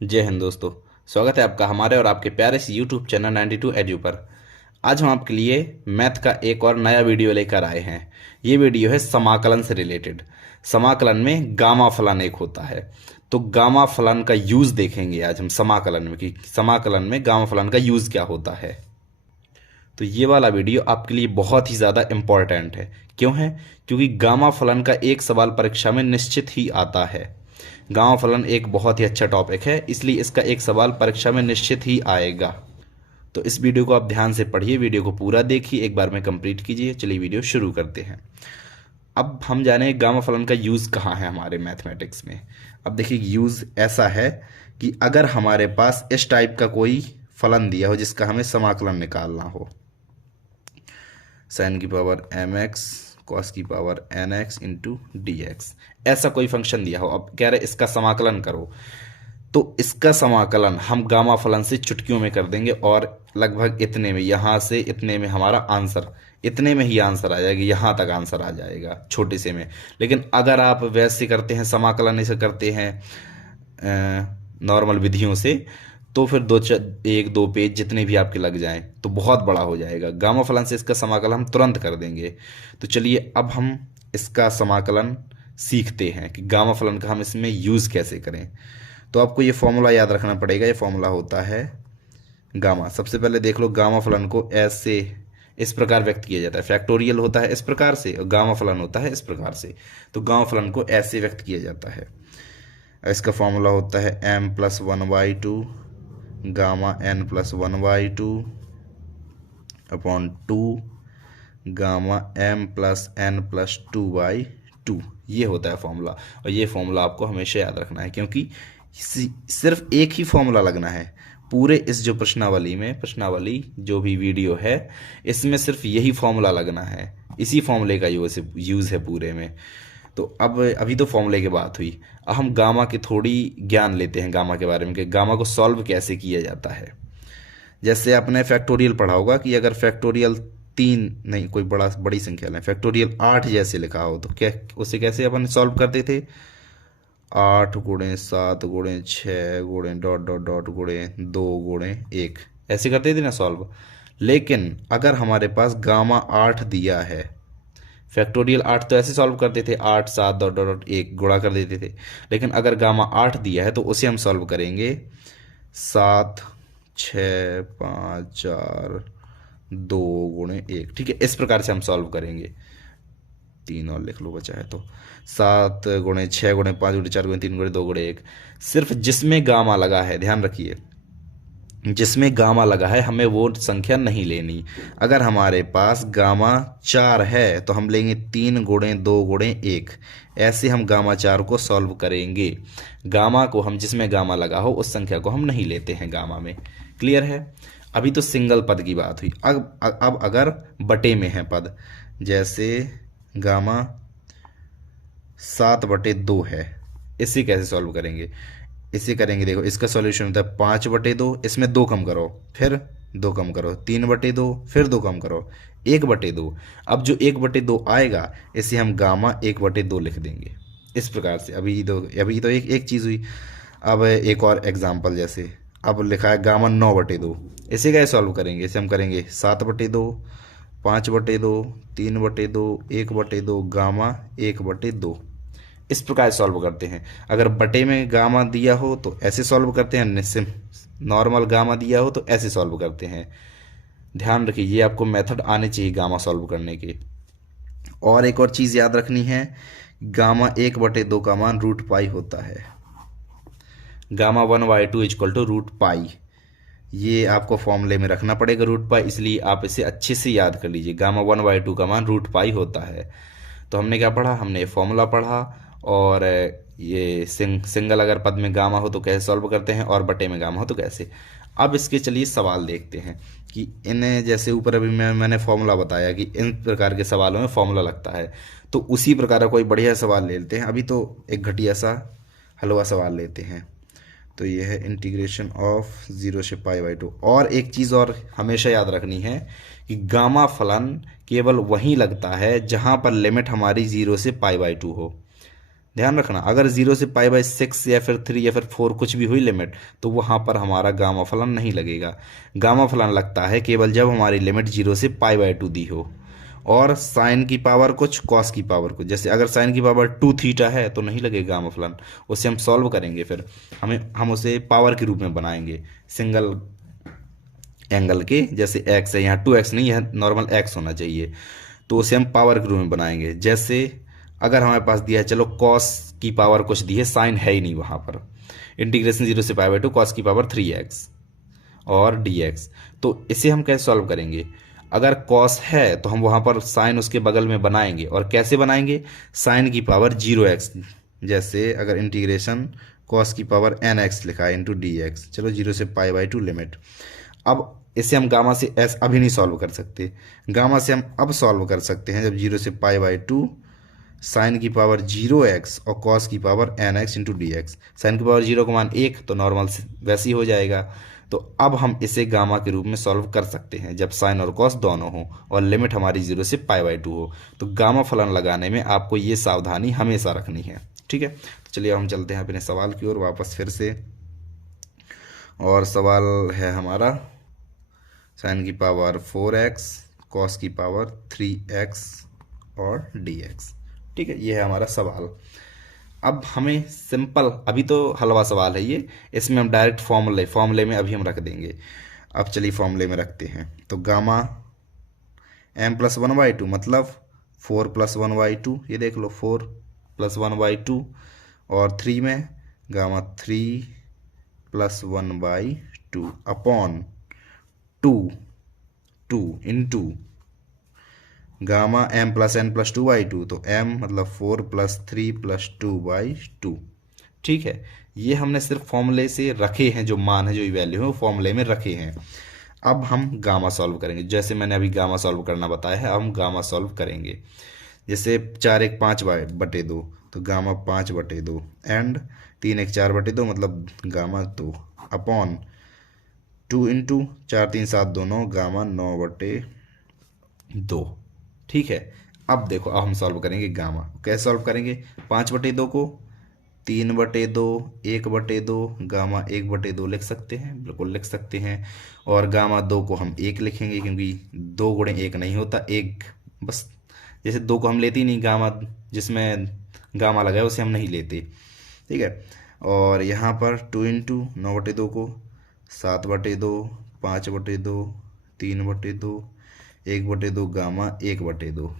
जय हिंद दोस्तों, स्वागत है आपका हमारे और आपके प्यारे से यूट्यूब चैनल 92 एड्यू पर। आज हम आपके लिए मैथ का एक और नया वीडियो लेकर आए हैं। ये वीडियो है समाकलन से रिलेटेड। समाकलन में गामा फलन एक होता है, तो गामा फलन का यूज़ देखेंगे आज हम समाकलन में कि समाकलन में गामा फलन का यूज़ क्या होता है। तो ये वाला वीडियो आपके लिए बहुत ही ज़्यादा इम्पॉर्टेंट है। क्यों है? क्योंकि गामा फलन का एक सवाल परीक्षा में निश्चित ही आता है। गामा फलन एक बहुत ही अच्छा टॉपिक है, इसलिए इसका एक सवाल परीक्षा में निश्चित ही आएगा। तो इस वीडियो को आप ध्यान से पढ़िए, वीडियो को पूरा देखिए, एक बार में कंप्लीट कीजिए। चलिए वीडियो शुरू करते हैं। अब हम जाने गामा फलन का यूज़ कहाँ है हमारे मैथमेटिक्स में। अब देखिए यूज़ ऐसा है कि अगर हमारे पास इस टाइप का कोई फलन दिया हो जिसका हमें समाकलन निकालना हो, sin की पावर mx cos की power nx into d x, ऐसा कोई फंक्शन दिया हो। अब कह रहे इसका समाकलन करो, तो इसका समाकलन हम गामा फलन से चुटकियों में कर देंगे और लगभग इतने में, यहाँ से इतने में हमारा आंसर, इतने में ही आंसर आ जाएगा, यहाँ तक आंसर आ जाएगा छोटे से में। लेकिन अगर आप वैसे करते हैं, समाकलन ऐसे करते हैं नॉर्मल विधियों से, तो फिर एक दो पेज जितने भी आपके लग जाएं तो बहुत बड़ा हो जाएगा। गामा फलन से इसका समाकलन हम तुरंत कर देंगे। तो चलिए अब हम इसका समाकलन सीखते हैं कि गामा फलन का हम इसमें यूज़ कैसे करें। तो आपको ये फॉर्मूला याद रखना पड़ेगा। ये फॉर्मूला होता है गामा। सबसे पहले देख लो, गामा फलन को ऐसे इस प्रकार व्यक्त किया जाता है। फैक्टोरियल होता है इस प्रकार से और गामा फलन होता है इस प्रकार से। तो गामा फलन को ऐसे व्यक्त किया जाता है। इसका फॉर्मूला होता है m+1/2 gamma n+1/2 upon 2 gamma m+n+2/2। ये होता है फॉर्मूला। और ये फॉर्मूला आपको हमेशा याद रखना है, क्योंकि सिर्फ एक ही फॉर्मूला लगना है पूरे इस जो प्रश्नावली जो भी वीडियो है, इसमें सिर्फ यही फॉर्मूला लगना है। इसी फॉर्मूले का यूज़ है पूरे में। तो अब अभी तो फॉर्मूले की बात हुई, अब हम गामा की थोड़ी ज्ञान लेते हैं गामा के बारे में कि गामा को सॉल्व कैसे किया जाता है। जैसे आपने फैक्टोरियल पढ़ा होगा कि अगर फैक्टोरियल 3 नहीं, कोई बड़ी संख्या लें, फैक्टोरियल 8 जैसे लिखा हो, तो क्या उसे कैसे अपन सॉल्व करते थे? 8 गुणे 7 गुणे 6 गुणे डॉट डॉट डॉट गुणे 2 गुणे 1, ऐसे करते थे ना सॉल्व। लेकिन अगर हमारे पास गामा 8 दिया है, फैक्टोरियल 8 तो ऐसे सॉल्व करते थे, 8 7 डॉट डॉट डॉट 1 गुणा कर देते थे। लेकिन अगर गामा 8 दिया है तो उसे हम सॉल्व करेंगे 7 6 5 4 2 गुणे 1। ठीक है, इस प्रकार से हम सॉल्व करेंगे। 3 और लिख लो बचा है तो 7 गुणे 6 गुणे 5 गुणे 4 गुणे 3 गुणे 2 गुणे 1। सिर्फ जिसमें गामा लगा है, ध्यान रखिए, जिसमें गामा लगा है हमें वो संख्या नहीं लेनी। अगर हमारे पास गामा 4 है तो हम लेंगे 3 गुणे 2 गुणे 1। ऐसे हम गामा 4 को सॉल्व करेंगे। गामा को हम, जिसमें गामा लगा हो उस संख्या को हम नहीं लेते हैं गामा में। क्लियर है? अभी तो सिंगल पद की बात हुई। अब अगर बटे में है पद, जैसे गामा 7/2 है, इसे कैसे सॉल्व करेंगे? इसे करेंगे, देखो इसका सॉल्यूशन होता है 5/2, इसमें 2 कम करो, फिर 2 कम करो, 3/2, फिर 2 कम करो, 1/2। अब जो 1/2 आएगा इसे हम गामा 1/2 लिख देंगे। इस प्रकार से अभी तो एक चीज़ हुई। अब एक और एग्जाम्पल, जैसे अब लिखा है गामा 9/2, इसे कैसे सॉल्व करेंगे? इसे हम करेंगे 7/2, 5/2, 3/2, 1/2, गामा 1/2। इस प्रकार सॉल्व करते हैं। अगर बटे में गामा दिया हो तो ऐसे सॉल्व करते हैं, नॉर्मल गामा दिया हो तो ऐसे सॉल्व करते हैं। ध्यान रखिए, ये आपको मेथड आने चाहिए गामा सॉल्व करने के। और एक और चीज़ याद रखनी है, गामा 1/2 का मान √π होता है। गामा 1/2 = √π। ये आपको फॉर्मूले में रखना पड़ेगा √π, इसलिए आप इसे अच्छे से याद कर लीजिए। गामा 1/2 का मान √π होता है। तो हमने क्या पढ़ा? हमने ये फॉर्मूला पढ़ा, और ये सिंगल अगर पद में गामा हो तो कैसे सॉल्व करते हैं, और बटे में गामा हो तो कैसे। अब इसके चलिए सवाल देखते हैं कि इन्हें, जैसे ऊपर अभी मैंने फॉर्मूला बताया कि इन प्रकार के सवालों में फॉर्मूला लगता है, तो उसी प्रकार का कोई बढ़िया सवाल ले लेते हैं। अभी तो एक घटिया सा हलवा सवाल लेते हैं। तो ये है इंटीग्रेशन ऑफ 0 से π/2। और एक चीज़ और हमेशा याद रखनी है कि गामा फलन केवल वहीं लगता है जहाँ पर लिमिट हमारी 0 से π/2 हो। ध्यान रखना, अगर 0 से π/6 या फिर 3 या फिर 4 कुछ भी हुई लिमिट, तो वहाँ पर हमारा गामा फलन नहीं लगेगा। गामा फलन लगता है केवल जब हमारी लिमिट 0 से π/2 दी हो और साइन की पावर कुछ कॉस की पावर कुछ। जैसे अगर साइन की पावर 2 थीटा है तो नहीं लगेगा गामा फलन, उसे हम सॉल्व करेंगे, फिर हम उसे पावर के रूप में बनाएंगे सिंगल एंगल के। जैसे एक्स है, यहाँ 2x नहीं, यह नॉर्मल x होना चाहिए, तो उसे हम पावर के रूप में बनाएंगे। जैसे अगर हमारे पास दिया है, चलो कॉस की पावर कुछ दी है, साइन है ही नहीं वहाँ पर, इंटीग्रेशन 0 से π/2 कॉस की पावर 3x और dx। तो इसे हम कैसे सॉल्व करेंगे? अगर कॉस है तो हम वहाँ पर साइन उसके बगल में बनाएंगे, और कैसे बनाएंगे? साइन की पावर 0x। जैसे अगर इंटीग्रेशन कॉस की पावर nx लिखा है इंटू dx, चलो 0 से π/2 लिमिट। अब इसे हम गामा से एस अभी नहीं सॉल्व कर सकते, गामा से हम अब सॉल्व कर सकते हैं जब 0 से π/2 साइन की पावर 0x और कॉस की power nx into d x. Sine की पावर 0 का मान 1, तो नॉर्मल वैसे ही हो जाएगा। तो अब हम इसे गामा के रूप में सॉल्व कर सकते हैं जब साइन और कॉस दोनों हो और लिमिट हमारी 0 से π/2 हो। तो गामा फलन लगाने में आपको ये सावधानी हमेशा रखनी है, ठीक है। तो चलिए हम चलते हैं अपने सवाल की ओर वापस फिर से। और सवाल है हमारा साइन की पावर 4x, कॉस की पावर 3x और dx, ठीक है। ये है हमारा सवाल। अब हमें सिंपल, अभी तो हलवा सवाल है ये, इसमें हम डायरेक्ट फॉर्मूले में अभी हम रख देंगे। अब चलिए फॉर्मूले में रखते हैं। तो गामा m+1/2 मतलब 4+1/2, ये देख लो 4+1/2, और 3 में gamma 3+1/2 upon 2 into gamma m+n+2/2, तो m मतलब 4+3+2/2, ठीक है। ये हमने सिर्फ फॉर्मूले से रखे हैं, जो मान है, जो वैल्यू है वो फॉर्मूले में रखे हैं। अब हम गामा सॉल्व करेंगे, जैसे मैंने अभी गामा सॉल्व करना बताया है, अब हम गामा सॉल्व करेंगे। जैसे 4 1 5/2, तो गामा 5/2 एंड 3 1 4/2 मतलब गामा 2 अपॉन 2 इंटू 4 3 7 दोनों गामा 9/2, ठीक है। अब देखो, अब हम सॉल्व करेंगे गामा। कैसे सॉल्व करेंगे? 5/2 को 3/2 1/2 गामा 1/2 लिख सकते हैं, बिल्कुल लिख सकते हैं। और गामा 2 को हम 1 लिखेंगे, क्योंकि 2 गुणे 1 नहीं होता, 1 बस। जैसे 2 को हम लेते ही नहीं, गामा जिसमें गामा लगा है उसे हम नहीं लेते, ठीक है। और यहाँ पर 2 इंटू 9/2 को 7/2 5/2 3/2 1/2 गामा 1/2,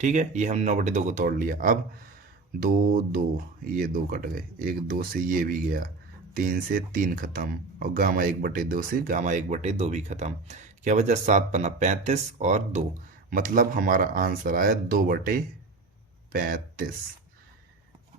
ठीक है। ये हमने 9/2 को तोड़ लिया। अब 2 2 ये 2 कट गए, 1 2 से ये भी गया, 3 से 3 खत्म, और गामा 1/2 से गामा 1/2 भी खत्म। क्या बचा? 7 पन्ना 35 और 2, मतलब हमारा आंसर आया 2/35।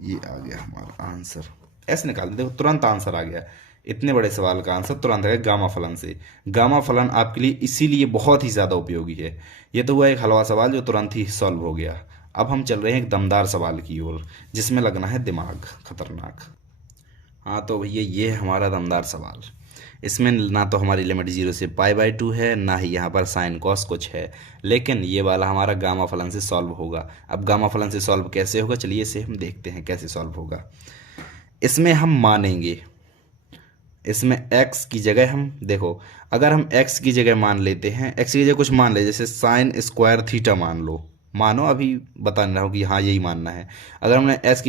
ये आ गया हमारा आंसर। ऐसे निकाल देखो, तुरंत आंसर आ गया। इतने बड़े सवाल का आंसर तुरंत है गामा फलन से। गामा फलन आपके लिए इसीलिए बहुत ही ज़्यादा उपयोगी है। ये तो हुआ एक हलवा सवाल जो तुरंत ही सॉल्व हो गया। अब हम चल रहे हैं एक दमदार सवाल की ओर, जिसमें लगना है दिमाग खतरनाक। हाँ तो भैया, ये है हमारा दमदार सवाल। इसमें ना तो हमारी लिमिट 0 से π/2 है, ना ही यहाँ पर साइन कॉस कुछ है, लेकिन ये वाला हमारा गामा फलन से सॉल्व होगा। अब गामा फलन से सॉल्व कैसे होगा, चलिए इसे हम देखते हैं कैसे सॉल्व होगा। इसमें हम मानेंगे, इसमें x की जगह हम देखो, अगर हम x की जगह मान लेते हैं, x की जगह कुछ मान ले, जैसे साइन स्क्वायर थीटा मान लो, मानो अभी बता रहा हूँ कि हाँ यही मानना है। अगर हमने x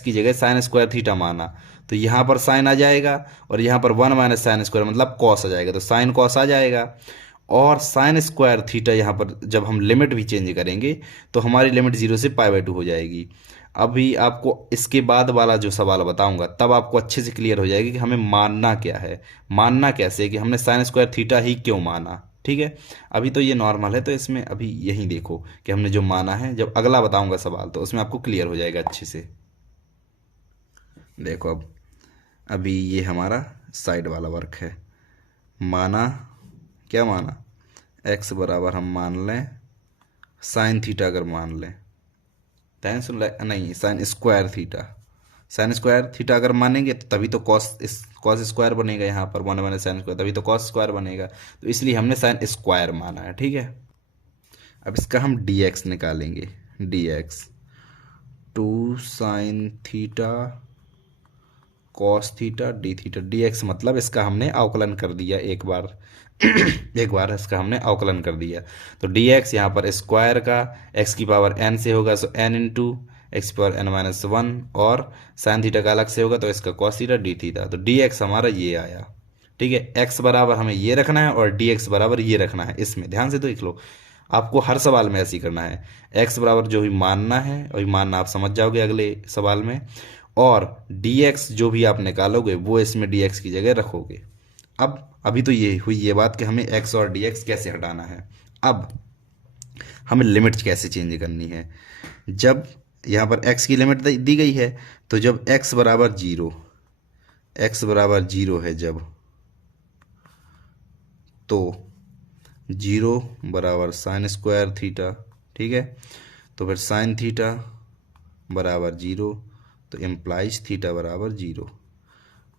की जगह साइन स्क्वायर थीटा माना, तो यहाँ पर साइन आ जाएगा, और यहाँ पर 1 - साइन स्क्वायर मतलब कॉस आ जाएगा, तो साइन कॉस आ जाएगा। और साइन स्क्वायर थीटा यहाँ पर जब हम लिमिट भी चेंज करेंगे, तो हमारी लिमिट 0 से π/2 हो जाएगी। अभी आपको इसके बाद वाला जो सवाल बताऊंगा, तब आपको अच्छे से क्लियर हो जाएगी कि हमें मानना क्या है, मानना कैसे, कि हमने साइन स्क्वायर थीटा ही क्यों माना, ठीक है। अभी तो ये नॉर्मल है, तो इसमें अभी यही देखो कि हमने जो माना है। जब अगला बताऊंगा सवाल तो उसमें आपको क्लियर हो जाएगा अच्छे से। देखो अब अभी ये हमारा साइड वाला वर्क है। माना, क्या माना? x बराबर हम मान लें साइन थीटा, अगर मान लें ध्यान सुन ले, नहीं sine square theta, sine square theta अगर मानेंगे तो तभी तो कॉस स्क्वायर बनेगा, यहाँ पर 1 - साइन स्क्वायर, तभी तो कॉस स्क्वायर बनेगा, तो इसलिए हमने साइन स्क्वायर माना है, ठीक है। अब इसका हम dx निकालेंगे, dx 2 sine theta cos theta D theta D x, मतलब इसका हमने अवकलन कर दिया एक बार एक बार इसका हमने अवकलन कर दिया। तो डी एक्स यहाँ पर स्क्वायर का एक्स की पावर एन से होगा, so N into X power N minus one, और साइन थीटा का अलग से होगा तो इसका कॉस थीटा डी थीटा। तो डी एक्स हमारा ये आया। ठीक है, एक्स बराबर हमें ये रखना है और डी एक्स बराबर ये रखना है। इसमें ध्यान से तो देख लो, आपको हर सवाल में ऐसे ही करना है। एक्स बराबर जो भी मानना है वही मानना, आप समझ जाओगे अगले सवाल में, और dx जो भी आप निकालोगे वो इसमें dx की जगह रखोगे। अब अभी तो ये हुई ये बात कि हमें x और dx कैसे हटाना है। अब हमें लिमिट कैसे चेंज करनी है। जब यहाँ पर x की लिमिट दी गई है, तो जब x बराबर जीरो है जब, तो जीरो बराबर साइन स्क्वायर थीटा। ठीक है, तो फिर साइन थीटा बराबर जीरो, तो इम्प्लाइज थीटा बराबर जीरो।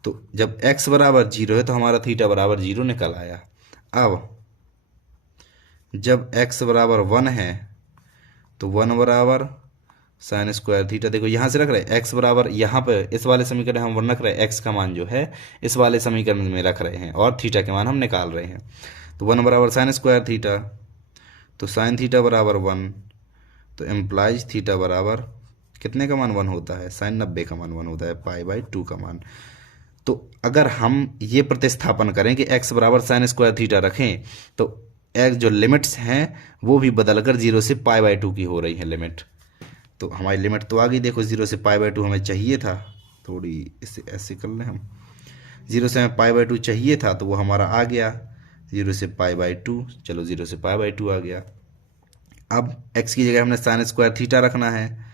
तो जब x बराबर जीरो है तो हमारा थीटा बराबर जीरो निकल आया। अब जब x बराबर वन है तो वन बराबर साइन स्क्वायर थीटा। देखो यहाँ से रख रहे हैं x बराबर, यहाँ पे इस वाले समीकरण हम वन रख रहे हैं, x का मान जो है इस वाले समीकरण में रख रहे हैं और थीटा के मान हम निकाल रहे हैं। तो वन बराबर साइन स्क्वायर थीटा, तो साइन थीटा बराबर वन, तो एम्प्लाइज थीटा बराबर कितने का मान वन होता है, साइन 90 का मान वन होता है, पाई बाई 2 का मान। तो अगर हम ये प्रतिस्थापन करें कि x बराबर साइन स्क्वायर थीटा रखें, तो x जो लिमिट्स हैं वो भी बदलकर 0 से पाई बाई 2 की हो रही है लिमिट। तो हमारी लिमिट तो आ गई, देखो 0 से पाई बाई 2 हमें चाहिए था, थोड़ी इसे ऐसे कर लें हम, 0 से हमें पाई बाई 2 चाहिए था तो वो हमारा आ गया 0 से पाई बाई 2। चलो 0 से पाई बाई 2 आ गया। अब x की जगह हमने साइन स्क्वायर थीटा रखना है,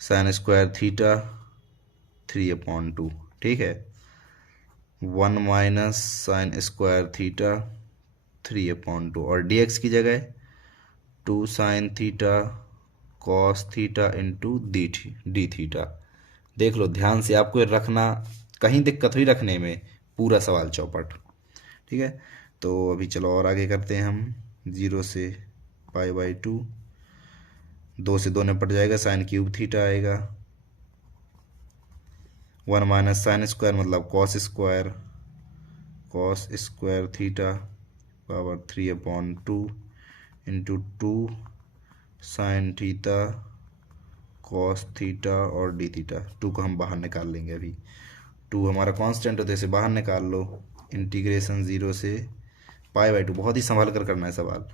साइन स्क्वायर थीटा 3/2। ठीक है, 1 माइनस साइन स्क्वायर थीटा 3/2, और dx की जगह 2 sine theta cos theta into D theta. देख लो ध्यान से, आपको रखना, कहीं दिक्कत हुई रखने में, पूरा सवाल चौपट। ठीक है, तो अभी चलो और आगे करते हैं हम। 0 से पाई बाई 2, 2 से 2 निपट जाएगा, साइन क्यूब थीटा आएगा, 1 माइनस साइन स्क्वायर मतलब cos square theta power 3/2 into 2 sine theta cos theta और डी थीटा। 2 को हम बाहर निकाल लेंगे, अभी 2 हमारा कांस्टेंट है तो इसे बाहर निकाल लो। इंटीग्रेशन 0 से पाई बाई 2, बहुत ही संभाल कर करना है सवाल।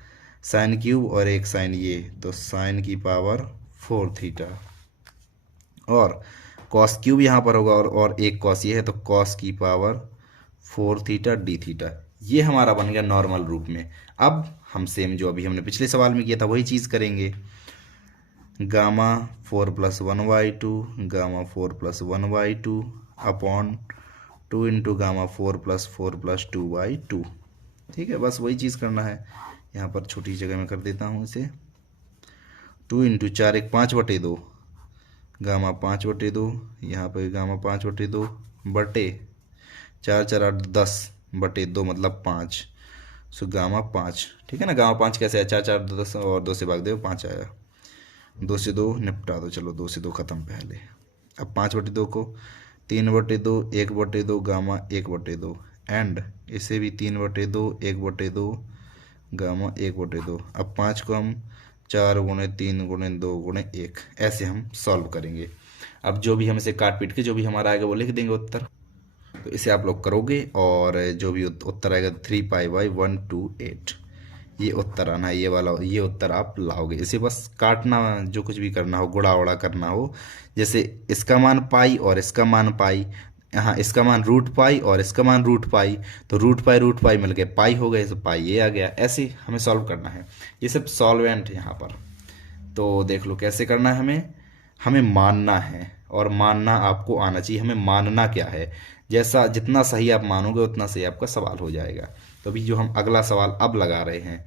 साइन क्यूब और एक साइन ये, तो साइन की पावर 4 थीटा, और कॉस क्यूब यहाँ पर होगा और एक कॉस ये है, तो कॉस की पावर 4 थीटा डी थीटा। ये हमारा बन गया नॉर्मल रूप में। अब हम सेम जो अभी हमने पिछले सवाल में किया था वही चीज़ करेंगे। Gamma 4+1/2 gamma 4+1/2 upon 2 into gamma 4+4+2/2। ठीक है, बस वही चीज़ करना है। यहाँ पर छोटी जगह में कर देता हूँ इसे, 2 इंटू 4 एक 5/2 गामा 5/2, यहाँ पर गामा 5/2 बटे 4 4 8 10/2 मतलब 5, सो गामा 5। ठीक है ना, गामा 5 कैसे है, 4 4 10 और 2 से भाग दो 5 आया, 2 से 2 निपटा दो, चलो 2 से 2 ख़त्म पहले। अब 5/2 को 3/2 1/2 गामा 1/2, एंड इसे भी 3/2 1/2 गामा 1/2। अब 5 को हम 4 गुणे 3 गुणे 2 गुणे 1 ऐसे हम सॉल्व करेंगे। अब जो भी हम इसे काट पीट के जो भी हमारा आएगा वो लिख देंगे उत्तर। तो इसे आप लोग करोगे और जो भी उत्तर आएगा 3π/128, ये उत्तर आना है, ये वाला ये उत्तर आप लाओगे। इसे बस काटना, जो कुछ भी करना हो, गुणा उड़ा करना हो, जैसे इसका मान पाई और इसका मान पाई, यहाँ इसका मान √π और इसका मान √π, तो √π मिल गए पाई हो गए, तो पाई ये आ गया। ऐसे हमें सॉल्व करना है, ये सब सॉल्वेंट है यहाँ पर। तो देख लो कैसे करना है, हमें मानना है, और मानना आपको आना चाहिए। हमें मानना क्या है, जैसा जितना सही आप मानोगे उतना सही आपका सवाल हो जाएगा। तो अभी जो हम अगला सवाल अब लगा रहे हैं,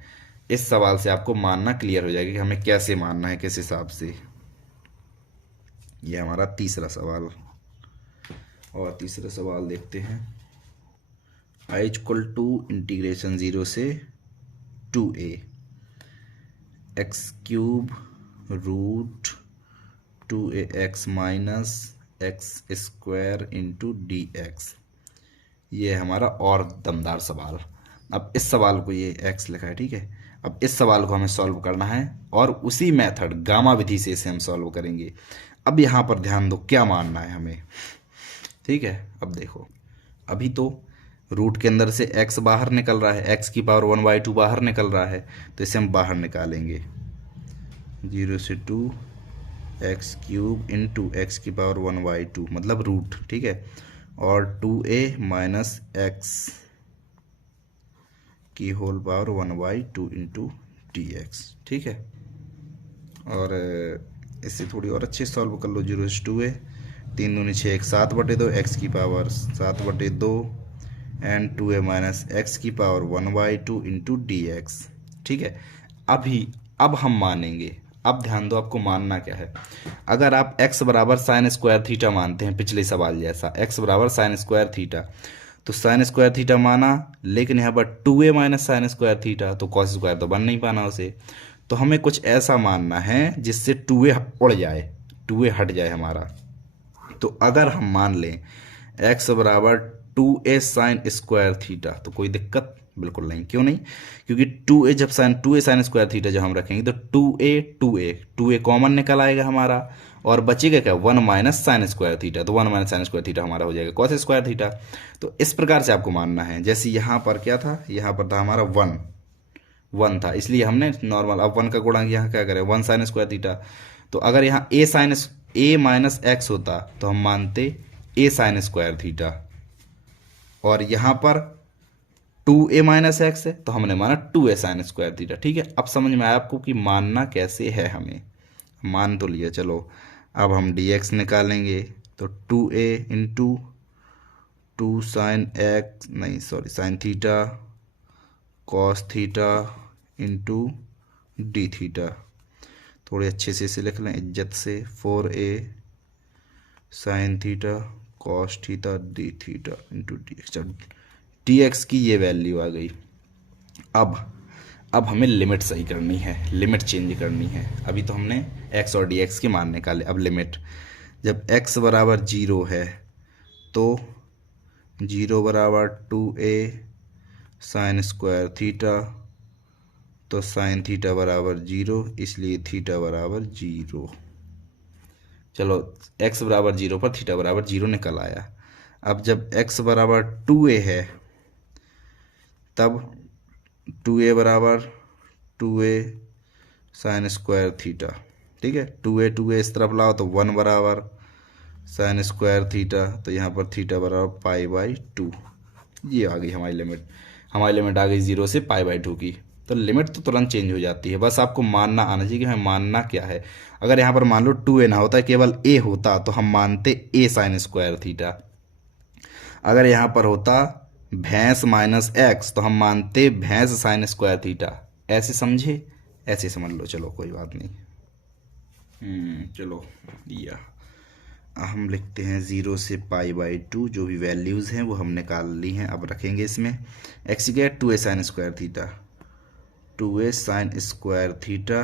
इस सवाल से आपको मानना क्लियर हो जाएगा कि हमें कैसे मानना है, किस हिसाब से। ये हमारा तीसरा सवाल, और तीसरा सवाल देखते हैं। i = इंटीग्रेशन 0 से 2a x³ 2ax minus x square into d x. ये है हमारा और दमदार सवाल। अब इस सवाल को, ये x लिखा है, ठीक है। अब इस सवाल को हमें सॉल्व करना है और उसी मेथड गामा विधि से इसे हम सॉल्व करेंगे। अब यहाँ पर ध्यान दो क्या मानना है हमें, ठीक है। अब देखो, अभी तो रूट के अंदर से x बाहर निकल रहा है, x की पावर 1/2 बाहर निकल रहा है, तो इसे हम बाहर निकालेंगे। 0 से 2 एक्स क्यूब इंटू एक्स की पावर 1/2 मतलब रूट, ठीक है। और 2a माइनस एक्स की whole power 1/2 into d x, ठीक है। और इससे थोड़ी और अच्छे सॉल्व कर लो। 0 से 2a, 3 दूनी 6, 1 7/2 एक्स की power 7/2 and 2a minus x की पावर 1/2 इंटू डी एक्स, ठीक है। अब हम मानेंगे, अब ध्यान दो आपको मानना क्या है। अगर आप x बराबर साइन स्क्वायर थीटा मानते हैं पिछले सवाल जैसा, x बराबर साइन स्क्वायर थीटा, तो साइन स्क्वायर थीटा माना, लेकिन यहाँ पर 2a minus sine square theta, तो कॉस स्क्वायर तो बन नहीं पाना उसे। तो हमें कुछ ऐसा मानना है जिससे 2a उड़ जाए, 2a हट जाए हमारा। तो अगर हम मान लें x बराबर 2a साइन स्क्वायर थीटा, तो कोई दिक्कत बिल्कुल नहीं। क्यों नहीं? क्योंकि 2a साइन स्क्वायर थीटा जब हम रखेंगे तो 2a कॉमन निकल आएगा हमारा, और बचेगा क्या? 1 माइनस साइन स्क्वायर थीटा। तो 1 माइनस साइन स्क्वायर थीटा हमारा हो जाएगा कॉस स्क्वायर थीटा। तो इस प्रकार से आपको मानना है। जैसे यहाँ पर क्या था, यहाँ पर था हमारा 1 था, इसलिए हमने नॉर्मल, अब 1 का गुणांक यहाँ क्या करें, 1 साइन स्क्वायर थीटा। तो अगर यहाँ a माइनस एक्स होता तो हम मानते a साइन स्क्वायर थीटा, और यहाँ पर 2a माइनस एक्स है तो हमने माना 2a साइन स्क्वायर थीटा, ठीक है। अब समझ में आया आपको कि मानना कैसे है हमें। मान तो लिया, चलो अब हम dx निकालेंगे। तो 2a into 2 sine theta cos theta into D theta. थोड़े अच्छे से इसे लिख लें इज्जत से, 4a sine theta cos theta D theta into d x की ये वैल्यू आ गई। अब हमें लिमिट सही करनी है, लिमिट चेंज करनी है। अभी तो हमने x और dx के मान निकाले, अब लिमिट। जब x बराबर 0 है तो 0 बराबर 2a साइन स्क्वायर थीटा, तो साइन थीटा बराबर 0, इसलिए थीटा बराबर 0। चलो x बराबर 0 पर थीटा बराबर 0 निकल आया। अब जब x बराबर 2a है तब 2a बराबर 2a साइन स्क्वायर थीटा, ठीक है। 2a इस तरफ लाओ तो 1 बराबर साइन स्क्वायर थीटा, तो यहाँ पर थीटा बराबर π/2। ये आ गई हमारी लिमिट। हमारी लिमिट आ गई 0 से π/2 की। तो लिमिट तो तुरंत चेंज हो जाती है, बस आपको मानना आना चाहिए कि हमें मानना क्या है। अगर यहाँ पर मान लो 2a ना होता, केवल a होता, तो हम मानते a साइन स्क्वायर थीटा। अगर यहाँ पर होता भैंस माइनस एक्स, तो हम मानते भैंस साइन स्क्वायर थीटा। ऐसे समझे, ऐसे समझ लो, चलो कोई बात नहीं। चलो या हम लिखते हैं 0 से π/2, जो भी वैल्यूज़ हैं वो हम निकाल ली हैं। अब रखेंगे इसमें एक्स क्या है, 2a sine square theta, 2a sine square theta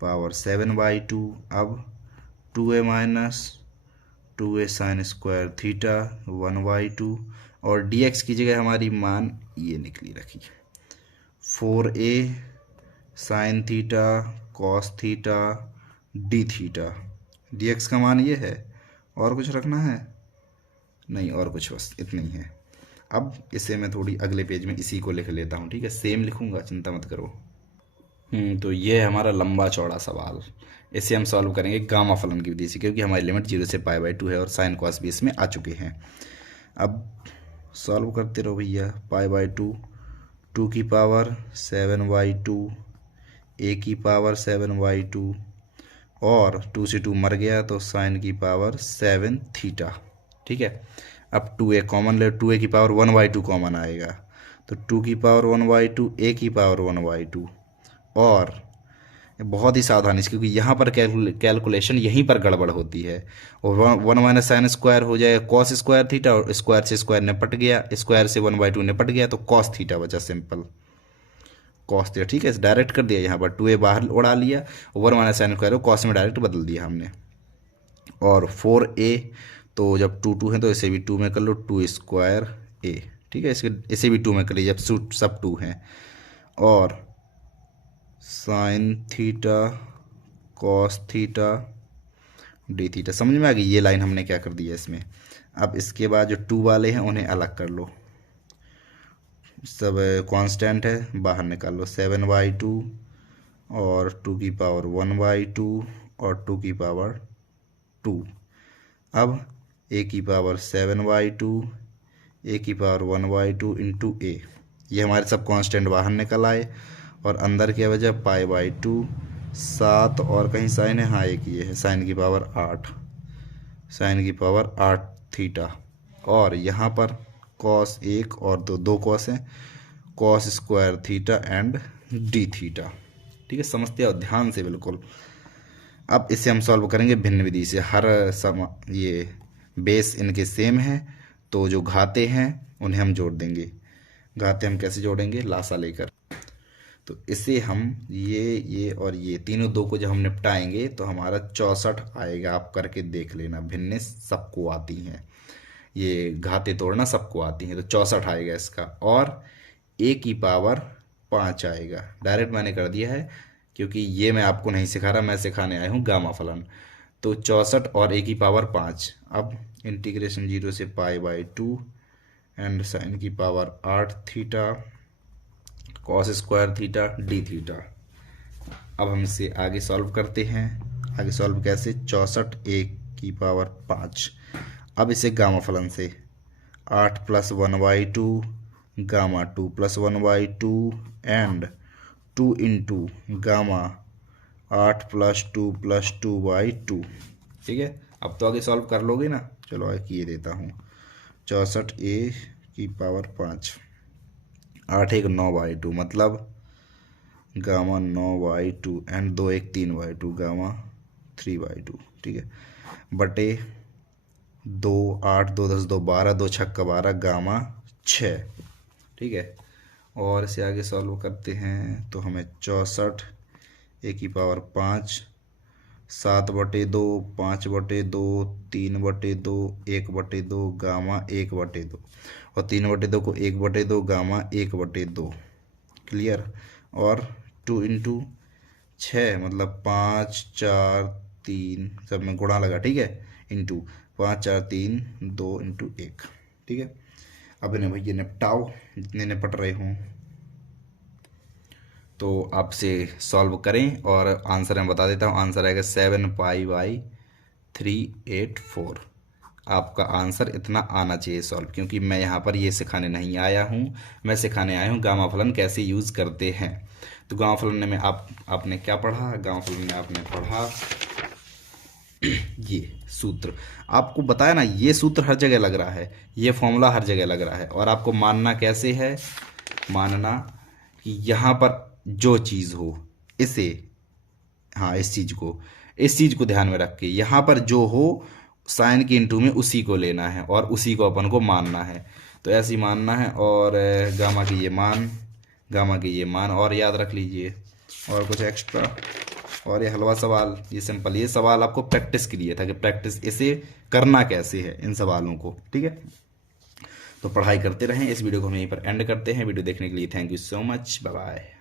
power 7/2। अब 2a minus 2a sine square theta 1/2, और dx की जगह हमारी मान ये निकली रखी, 4a sine theta cos theta D theta. dx का मान ये है, और कुछ रखना है नहीं, और कुछ बस इतना ही है। अब इसे मैं थोड़ी अगले पेज में इसी को लिख लेता हूँ, ठीक है। सेम लिखूँगा, चिंता मत करो। तो ये है हमारा लंबा चौड़ा सवाल। इसे हम सॉल्व करेंगे गामा फलन की विधि से, क्योंकि हमारी लिमिट 0 से π/2 है और साइन कॉस भी इसमें आ चुके हैं। अब सॉल्व करते रहो भैया। π/2, 2 की पावर 7/2, a की पावर 7/2, और 2 से 2 मर गया तो साइन की पावर 7 थीटा, ठीक है। अब 2a कॉमन ले, 2a की पावर 1/2 कॉमन आएगा, तो 2 की पावर 1/2, a की पावर 1/2। और बहुत ही सावधानी से, क्योंकि यहाँ पर कैलकुलेशन यहीं पर गड़बड़ होती है। और 1 माइनस साइन स्क्वायर हो जाएगा कॉस स्क्वायर थीटा, और स्क्वायर से स्क्वायर निपट गया, स्क्वायर से 1/2 निपट गया, तो कॉस थीटा बचा सिंपल। कॉस थीटा, ठीक है, डायरेक्ट कर दिया यहाँ पर 2a बाहर उड़ा लिया, ओवर माइनस साइन स्क्वायर को कॉस में डायरेक्ट बदल दिया हमने। और 4a, तो जब 2 है तो इसे भी 2 में कर लो, 2 स्क्वायर a, ठीक है, इसे भी 2 में कर लीजिए जब सब 2 हैं। और sine theta cos theta D theta, समझ में आ गई। ये लाइन हमने क्या कर दी है इसमें। अब इसके बाद जो 2 वाले हैं उन्हें अलग कर लो, सब कांस्टेंट है, बाहर निकाल लो। 7/2 और 2 की पावर 1/2 और 2 की पावर 2। अब a की पावर 7/2, a की पावर 1/2 इंटू a, ये हमारे सब कांस्टेंट बाहर निकल आए। और अंदर क्या बचा, π/2 7, और कहीं साइन है, हाँ एक ये है, साइन की पावर 8, साइन की पावर 8 थीटा। और यहाँ पर कॉस 1 और 2 कॉस हैं, cos square theta and D theta, ठीक है, समझते हो ध्यान से बिल्कुल। अब इसे हम सॉल्व करेंगे भिन्न विधि से। ये बेस इनके सेम है, तो जो घाते हैं उन्हें हम जोड़ देंगे। घाते हम कैसे जोड़ेंगे, लासा लेकर। तो इसे हम ये और ये तीनों 2 को जब हम निपटाएंगे तो हमारा 64 आएगा। आप करके देख लेना, भिन्ने सबको आती हैं, ये घाते तोड़ना सबको आती हैं, तो 64 आएगा इसका। और a की पावर 5 आएगा, डायरेक्ट मैंने कर दिया है क्योंकि ये मैं आपको नहीं सिखा रहा, मैं सिखाने आया हूँ गामा फलन। तो 64 और a की पावर 5। अब इंटीग्रेशन 0 से π/2 एंड साइन की power 8 theta cos square theta D theta. अब हम इसे आगे सॉल्व करते हैं। आगे सॉल्व कैसे, 64 a की पावर 5। अब इसे गामा फलन से 8 + 1/2 गामा 2 + 1/2 एंड 2 इंटू गामा 8 + 2 + 2/2, ठीक है। अब तो आगे सॉल्व कर लोगे ना, चलो आगे किए देता हूँ। 64 a की पावर 5, 8 1 9/2 मतलब गामा 9/2 एंड 2 1 3/2 गामा 3/2, ठीक है, बटे 2 8 2 10 2 12 2 6 12 गामा 6, ठीक है। और इसे आगे सॉल्व करते हैं तो हमें 64 a की पावर 5 7/2 5/2 3/2 1/2 गामा 1/2 और 3/2 को 1/2 गामा 1/2, क्लियर। और 2 इंटू 6 मतलब 5 4 3 सब में गुणा लगा, ठीक है, इंटू 5 4 3 2 इंटू 1, ठीक है। अब इन्हें भैया निपटाओ जितने निपट रहे हों, तो आपसे सॉल्व करें और आंसर मैं बता देता हूँ। आंसर आएगा 7π/384। आपका आंसर इतना आना चाहिए सॉल्व, क्योंकि मैं यहाँ पर ये सिखाने नहीं आया हूँ, मैं सिखाने आया हूँ गामा फलन कैसे यूज़ करते हैं। तो गामा फलन में आपने क्या पढ़ा, गामा फलन में आपने पढ़ा ये सूत्र, आपको बताया ना, ये सूत्र हर जगह लग रहा है, ये फॉर्मूला हर जगह लग रहा है। और आपको मानना कैसे है, मानना कि यहाँ पर जो चीज़ हो इसे, हाँ इस चीज़ को ध्यान में रख के यहाँ पर जो हो साइन के इंटू में उसी को लेना है और उसी को अपन को मानना है। तो ऐसे ही मानना है। और गामा के ये मान और याद रख लीजिए। और कुछ एक्स्ट्रा, और ये हलवा सवाल, ये सिंपल, ये सवाल आपको प्रैक्टिस के लिए था कि प्रैक्टिस इसे करना कैसे है इन सवालों को, ठीक है। तो पढ़ाई करते रहें। इस वीडियो को हम यहीं पर एंड करते हैं। वीडियो देखने के लिए thank you so much, bye bye.